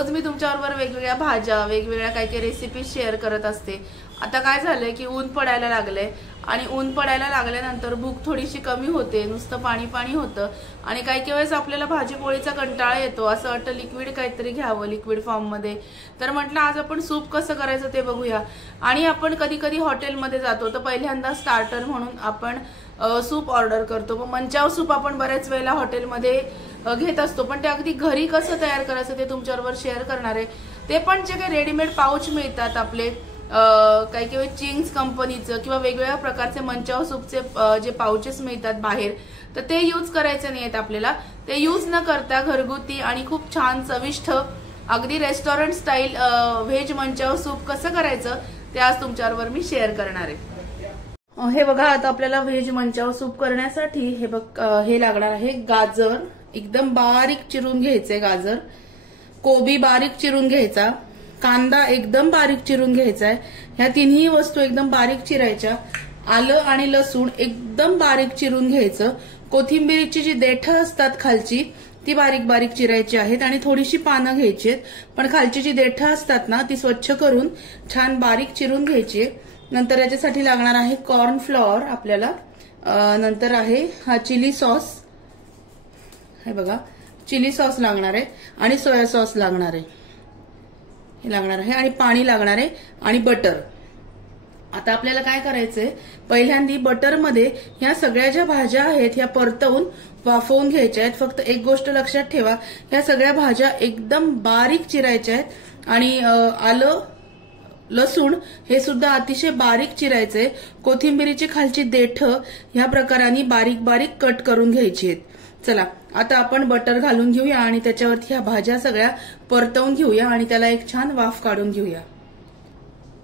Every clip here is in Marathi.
रोज मी तुमच्याबरोबर वेगवेगळ्या भाज्या वेगवेगळ्या काही रेसिपी शेअर करत असते। आता काय झालंय की ऊन पडायला लागलंय आणि ऊन पडायला लागल्यानंतर भूक थोडीशी कमी होते, नुसतं पाणी पाणी होतं आणि काही वेळेस आपल्याला भाजी पोळीचा कंटाळा येतो, असं वाटतं लिक्विड काहीतरी घ्यावं लिक्विड फॉर्म मध्ये। तर म्हटलं आज आपण सूप कसं करायचं ते बघूया। आणि आपण कधी कधी हॉटेलमध्ये जातो तर पहिल्यांदा स्टार्टर म्हणून आपण सूप ऑर्डर करतो, मग मंचाव सूप आपण बऱ्याच वेळेला हॉटेलमध्ये घेत असतो, पण ते अगदी घरी कसं तयार करायचं ते तुमच्याबरोबर शेअर करणार आहे। ते पण जे काही रेडीमेड पाउच मिळतात आपले काही चिंग्स कंपनीचं किंवा वेगवेगळ्या प्रकारचे मंचाव सूपचे जे पाउचेस मिळतात बाहेर, तर ते यूज करायचे नाहीत आपल्याला। ते यूज न करता घरगुती आणि खूप छान चविष्ट अगदी restaurant style veg Manchow soup कसं करायचं ते आज तुमच्याबरोबर मी शेअर करणार आहे। हे बघा, आता आपल्याला व्हेज मंचाव सूप करण्यासाठी हे बघ हे लागणार आहे गाजर, एकदम बारीक चिरून घ्यायचे गाजर, कोबी बारीक चिरून घ्यायचा, कांदा एकदम बारीक चिरून घ्यायचा आहे, ह्या तिन्ही वस्तू एकदम बारीक चिरायच्या, आलं आणि लसूण एकदम बारीक चिरून घ्यायचं, कोथिंबीरीची जी देठं असतात खालची ती बारीक बारीक चिरायची आहेत आणि थोडीशी पानं घ्यायची आहेत, पण खालची जी देठं असतात ना ती स्वच्छ करून छान बारीक चिरून घ्यायची। नंतर याच्यासाठी लागणार आहे कॉर्न फ्लॉवर आपल्याला, नंतर आहे हा चिली सॉस, हे बघा चिली सॉस लागणार आहे आणि सोया सॉस लागणार आहे, हे लागणार आहे आणि पाणी लागणार आहे आणि बटर। आता आपल्याला काय करायचंय, पहिल्यांदा बटरमध्ये ह्या सगळ्या ज्या भाज्या आहेत ह्या परतवून वाफवून घ्यायच्या आहेत। फक्त एक गोष्ट लक्षात ठेवा, ह्या सगळ्या भाज्या एकदम बारीक चिरायच्या आहेत आणि आलं लसूण हे सुद्धा अतिशय बारीक चिरायचंय, कोथिंबीरीची खालची देठं ह्या प्रकाराने बारीक बारीक कट करून घ्यायची आहेत। चला आता आपण बटर घालून घेऊया आणि त्याच्यावरती ह्या भाज्या सगळ्या परतवून घेऊया आणि त्याला एक छान वाफ काढून घेऊया।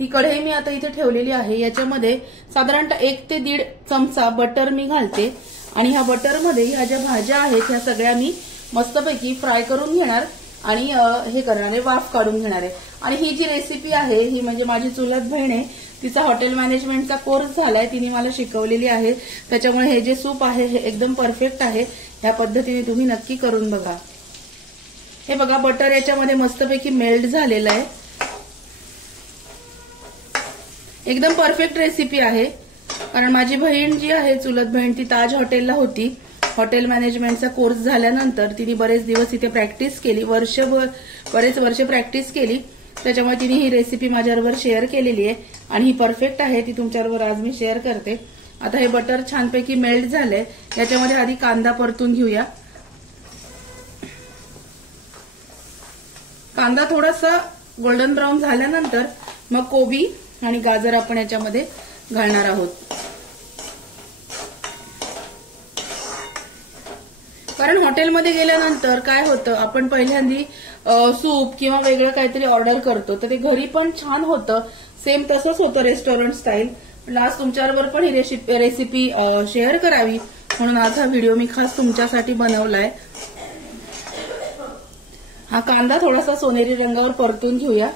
ही कढई मी आता इथे ठेवलेली आहे, याच्यामध्ये साधारणतः 1 ते 1.5 चमचा बटर मी घालते आणि ह्या बटरमध्ये ह्या ज्या भाज्या आहेत ह्या सगळ्या मी मस्तपैकी फ्राय करून घेणार आणि हे करणार आहे, वाफ काढून घेणार आहे। आणि ही जी रेसिपी आहे ही म्हणजे माझी चुलत बहीण आहे, तिचा हॉटेल मॅनेजमेंटचा कोर्स झालाय, तिने मला शिकवलेली आहे, त्याच्यामुळे हे जे सूप आहे हे एकदम परफेक्ट आहे। या पद्धतीने तुम्ही नक्की करून बघा। हे बघा बटर याच्यामध्ये मस्तपैकी मेल्ट झालेलं आहे, एकदम परफेक्ट रेसिपी आहे। कारण माझी बहीण जी आहे चुलत बहीण ती ताज हॉटेलला होती, हॉटेल मॅनेजमेंटचा कोर्स झाल्यानंतर तिने बरेच दिवस इथे प्रॅक्टिस केली, बरेच वर्ष प्रॅक्टिस केली, त्याच्यामुळे तिने ही रेसिपी माझ्याबरोबर शेअर केलेली आहे आणि ही परफेक्ट आहे, ती तुमच्याबरोबर आज मी शेअर करते। आता हे बटर छानपैकी मेल्ट झालंय, याच्यामध्ये आधी कांदा परतून घेऊया। कांदा थोडासा गोल्डन ब्राऊन झाल्यानंतर मग कोबी आणि गाजर आपण याच्यामध्ये घालणार आहोत। कारण हॉटेलमध्ये गेल्यानंतर काय होतं, आपण पहिल्यांदा सूप किंवा वेगळं काहीतरी ऑर्डर करतो तर ते घरी पण छान होतं, सेम तसंच होतं रेस्टॉरंट स्टाईल। आज तुमच्याबरोबर पण ही रेसिपी शेअर करावी म्हणून आज हा व्हिडिओ मी खास तुमच्यासाठी बनवलाय। हा कांदा थोडासा सोनेरी रंगावर परतून घेऊया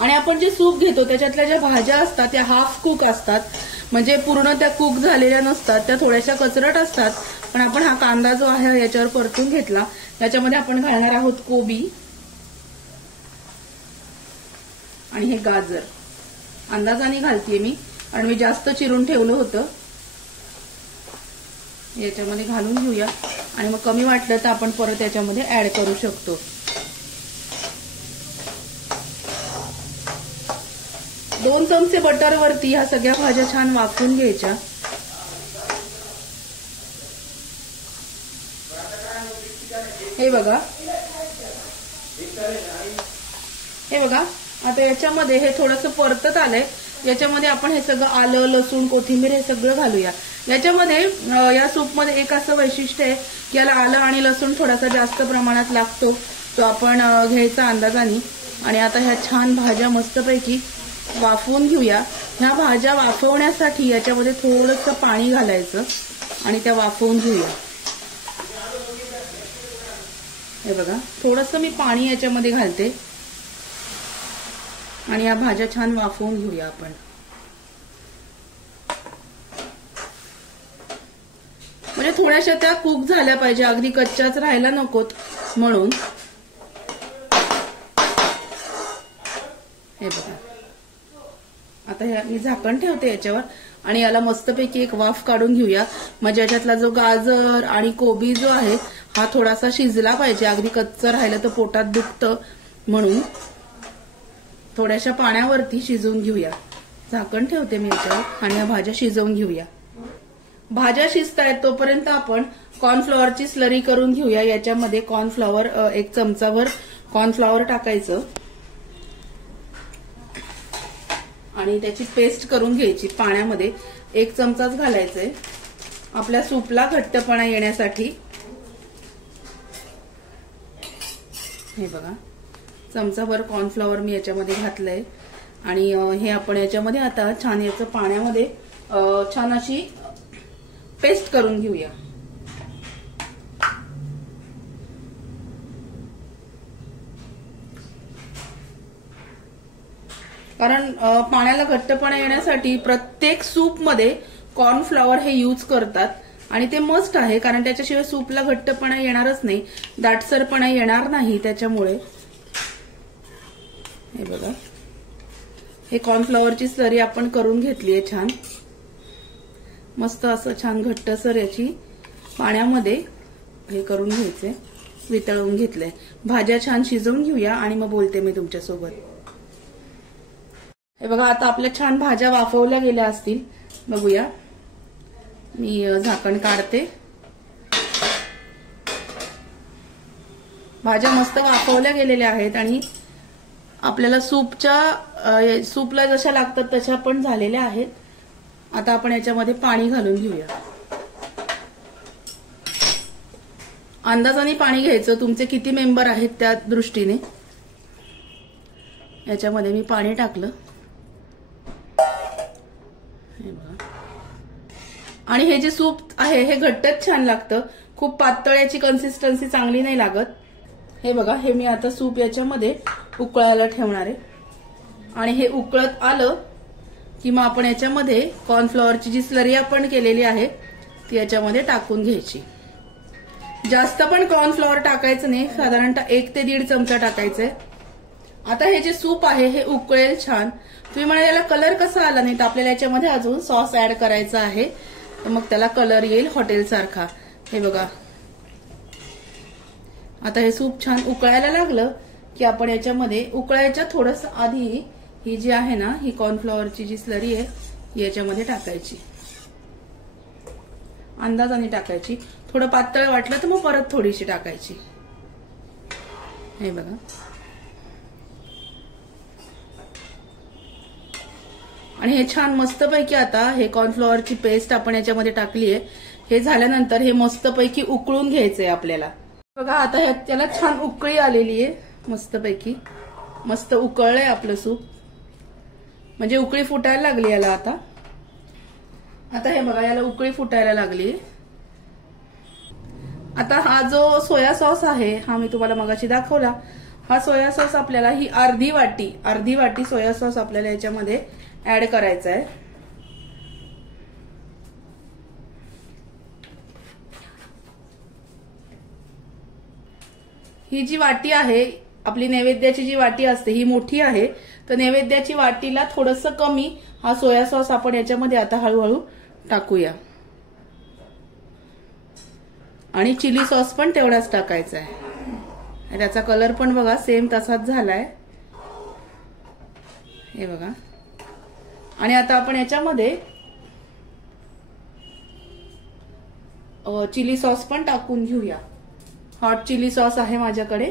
आणि आपण जे सूप घेतो त्याच्यातल्या ज्या भाज्या असतात त्या हाफ कुक असतात, म्हणजे पूर्ण त्या कुक झालेल्या नसतात, त्या थोड्याशा कचरट असतात, पण आपण हा कांदा जो आहे याच्यावर परतून घेतला, याच्यामध्ये आपण घालणार आहोत कोबी आणि हे गाजर अंदाजाने घालतीये मी आणि मी जास्त चिरून ठेवलं होतं, याच्यामध्ये घालून घेऊया आणि मग कमी वाटलं तर आपण परत याच्यामध्ये ऍड करू शकतो। 2 चमचे बटरवरती ह्या सगळ्या भाज्या छान वाफवून घ्यायच्या। हे बघा आता याच्यामध्ये हे थोडंसं परतत आलंय, याच्यामध्ये आपण हे सगळं आलं लसूण कोथिंबीर हे सगळं घालूया। याच्यामध्ये या सूपमध्ये एक असं वैशिष्ट्य आहे की याला आलं आणि लसूण थोडासा जास्त प्रमाणात लागतो, तो आपण घ्यायचा अंदाजाने। आणि आता ह्या छान भाज्या मस्तपैकी वाफवून घेऊया। ह्या भाज्या वाफवण्यासाठी याच्यामध्ये थोडंसं पाणी घालायचं आणि त्या वाफवून घेऊया। हे बघा थोडंसं मी पाणी याच्यामध्ये घालते आणि या भाज्या छान वाफवून घेऊया आपण। म्हणजे थोड्याशा त्या कुक झाल्या पाहिजे, अगदी कच्च्याच राहायला नकोत म्हणून। हे बघा, आता मी झाकण ठेवते याच्यावर आणि याला मस्तपैकी एक वाफ काढून घेऊया. म्हणजे याच्यातला जो गाजर आणि कोबी जो आहे हा थोडासा शिजला पाहिजे. अगदी कच्चं राहिलं तर पोटात दुखतं, म्हणून थोड्याशा पाण्यावरती शिजवून घेऊया. झाकण ठेवते मी याच्यावर आणि या भाज्या शिजवून घेऊया. भाज्या शिजतायत तोपर्यंत आपण कॉर्नफ्लॉवरची स्लरी करून घेऊया. याच्यामध्ये कॉर्नफ्लॉवर 1 चमचाभर कॉर्नफ्लॉवर टाकायचं आणि त्याची पेस्ट करून घ्यायची. पाण्यामध्ये 1 चमचाच घालायचंय आपल्या सूपला घट्टपणा येण्यासाठी. हे बघा, चमचाभर कॉर्नफ्लॉवर मी याच्यामध्ये घातलंय आणि हे आपण याच्यामध्ये आता छान याचं पाण्यामध्ये छान अशी पेस्ट करून घेऊया. कारण पाण्याला घट्टपणा येण्यासाठी प्रत्येक सूपमध्ये कॉर्नफ्लॉवर हे यूज करतात आणि ते मस्ट आहे. कारण त्याच्याशिवाय सूपला घट्टपणा येणारच नाही, दाटसरपणा येणार नाही. त्याच्यामुळे हे बघा, हे कॉर्नफ्लॉवरची स्लरी आपण करून घेतलीये. छान मस्त असं छान घट्टसर याची पाण्यामध्ये हे करून घ्यायचे, वितळवून घेतलंय. भाज्या छान शिजवून घेऊया आणि मग बोलते मी तुमच्यासोबत. हे बघा, आता आपल्या छान भाज्या वाफवल्या गेल्या असतील. बघूया, मी झाकण काढते. भाज्या मस्त वाफवल्या गेलेल्या आहेत आणि आपल्याला सूपला जशा लागतात तशा पण झालेल्या आहेत. आता आपण याच्यामध्ये पाणी घालून घेऊया. अंदाजाने पाणी घ्यायचं, तुमचे किती मेंबर आहेत त्या दृष्टीने. याच्यामध्ये मी पाणी टाकलं आणि हे जे सूप आहे हे घट्टच छान लागतं. खूप पातळ याची कन्सिस्टन्सी चांगली नाही लागत. हे बघा, हे मी आता सूप याच्यामध्ये उकळायला ठेवणार आहे आणि हे उकळत आलं की मग आपण याच्यामध्ये कॉर्नफ्लॉवरची जी स्लरी आपण केलेली आहे ती याच्यामध्ये टाकून घ्यायची. जास्त पण कॉर्नफ्लॉवर टाकायचं नाही, साधारणतः 1 ते 1.5 चमचा टाकायचंय. आता हे जे सूप आहे हे उकळेल छान. तुम्ही म्हणाल याला कलर कसा आला नाही, तर आपल्याला याच्यामध्ये अजून सॉस ऍड करायचा आहे, तर मग त्याला कलर येईल हॉटेल सारखा. हे बघा, आता हे सूप छान उकळायला लागलं की आपण याच्यामध्ये उकळायच्या थोडस आधी ही जी आहे ना, ही कॉर्नफ्लॉवरची जी स्लरी आहे याच्यामध्ये टाकायची. अंदाजाने टाकायची. थोडं पातळ वाटलं तर मग परत थोडीशी टाकायची. हे बघा, आणि हे छान मस्तपैकी आता हे कॉर्नफ्लॉवरची पेस्ट आपण याच्यामध्ये टाकली आहे. हे झाल्यानंतर हे मस्तपैकी उकळून घ्यायचंय आपल्याला. बघा, आता त्याला छान उकळी आलेली आहे. मस्तपैकी मस्त उकळलंय आपलं सूप, म्हणजे उकळी फुटायला लागली याला. आता हे बघा, याला उकळी फुटायला लागली. आता हा जो सोया सॉस आहे हा मी तुम्हाला मगाशी दाखवला. हा सोया सॉस आपल्याला ही अर्धी वाटी सोया सॉस आपल्याला याच्यामध्ये ऍड करायचा आहे. ही जी वाटी आहे आपली नैवेद्याची जी वाटी असते ही मोठी आहे, तर नैवेद्याची वाटीला थोडंसं कमी हा सोया सॉस आपण याच्यामध्ये आता हळूहळू टाकूया. आणि चिली सॉस पण तेवढाच टाकायचा आहे. त्याचा कलर पण बघा सेम तसाच झालाय. हे बघा, आणि आता आपण याच्यामध्ये चिली सॉस पण टाकून घेऊया. हॉट चिली सॉस आहे माझ्याकडे,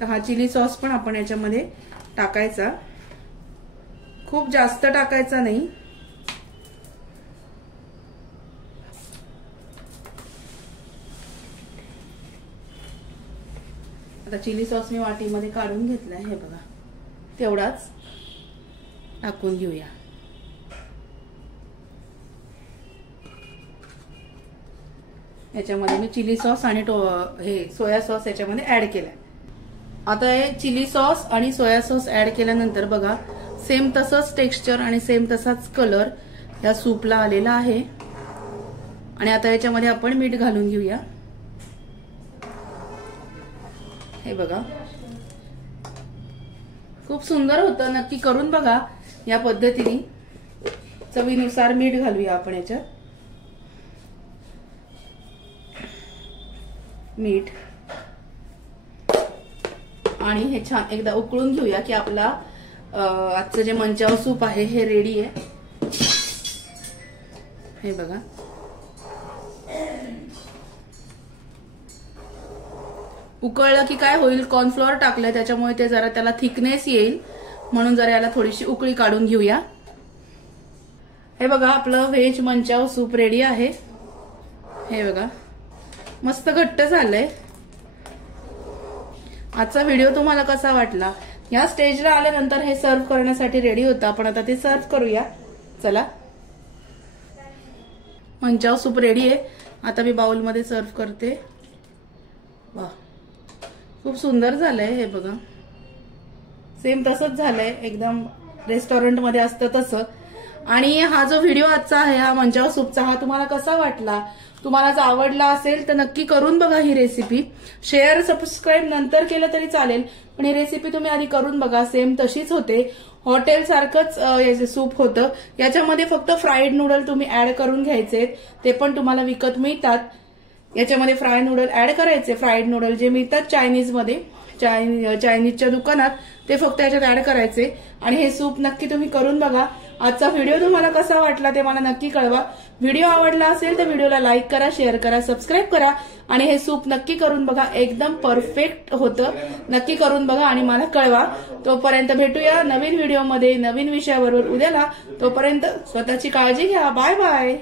तर हा चिली सॉस पण आपण याच्यामध्ये टाकायचा. खूप जास्त टाकायचा नाही. आता चिली सॉस मी वाटीमध्ये काढून घेतलाय. हे बघा, तेवढाच टाकून घेऊया. याच्यामध्ये मी चिली सॉस आणि हे सोया सॉस याच्यामध्ये ऍड केलाय. आता हे चिली सॉस आणि सोया सॉस ऍड केल्यानंतर बघा सेम तसंच टेक्स्चर आणि सेम तसाच कलर या सूपला आलेला आहे. आणि आता याच्यामध्ये आपण मीठ घालून घेऊया. हे बघा, खूप सुंदर होतं, नक्की करून बघा या पद्धतीने। चवीनुसार मीठ घालूया आपण याच्यात, मीठ, आणि हे छान एकदा उकळून घेऊया की आपला आजचं जे मंचाव सूप आहे हे रेडी आहे। हे बघा, उकळलं की काय होईल, कॉर्नफ्लॉवर टाकलंय त्याच्यामुळे ते जरा त्याला थिकनेस येईल, म्हणून जरा याला थोडीशी उकळी काढून घेऊया। हे बघा, आपलं व्हेज मंचाव सूप रेडी आहे। हे बघा, मस्त घट्ट झालंय। आजचा व्हिडिओ तुम्हाला कसा वाटला? या स्टेजला आल्यानंतर हे सर्व्ह करण्यासाठी रेडी होतं, आपण आता ते सर्व्ह करूया। चला, मंचाव सूप रेडी आहे, आता मी बाउलमध्ये सर्व्ह करते। वाह, खूप सुंदर झालंय। हे बघा, सेम तसंच झालंय, एकदम रेस्टॉरंट मध्ये असतं तसं। आणि हा जो व्हिडिओ आजचा आहे, हा मंचाव सूपचा, हा तुम्हाला कसा वाटला? तुम्हाला जर आवडला असेल तर नक्की करून बघा ही रेसिपी। शेअर सबस्क्राईब नंतर केलं तरी चालेल, पण ही रेसिपी तुम्ही आधी करून बघा, सेम तशीच होते, हॉटेल सारखंच याचे सूप होतं। याच्यामध्ये फक्त फ्राईड नूडल तुम्ही ऍड करून घ्यायचे, ते पण तुम्हाला विकत मिळतात। याच्यामध्ये फ्राय नूडल ऍड करायचे, फ्राईड नूडल जे मिळतात चायनीजमध्ये, चायनीजच्या दुकानात, ते फक्त याच्यात ऍड करायचे। आणि हे सूप नक्की तुम्ही करून बघा। आजचा व्हिडिओ तुम्हाला कसा वाटला ते मला नक्की कळवा। व्हिडिओ आवडला असेल तर व्हिडिओला लाईक करा, शेअर करा, सबस्क्राईब करा, आणि हे सूप नक्की करून बघा, एकदम परफेक्ट होतं। नक्की करून बघा आणि मला कळवा। तोपर्यंत भेटूया नवीन व्हिडिओमध्ये नवीन विषयाबरोबर उद्याला। तोपर्यंत स्वतःची काळजी घ्या, बाय बाय।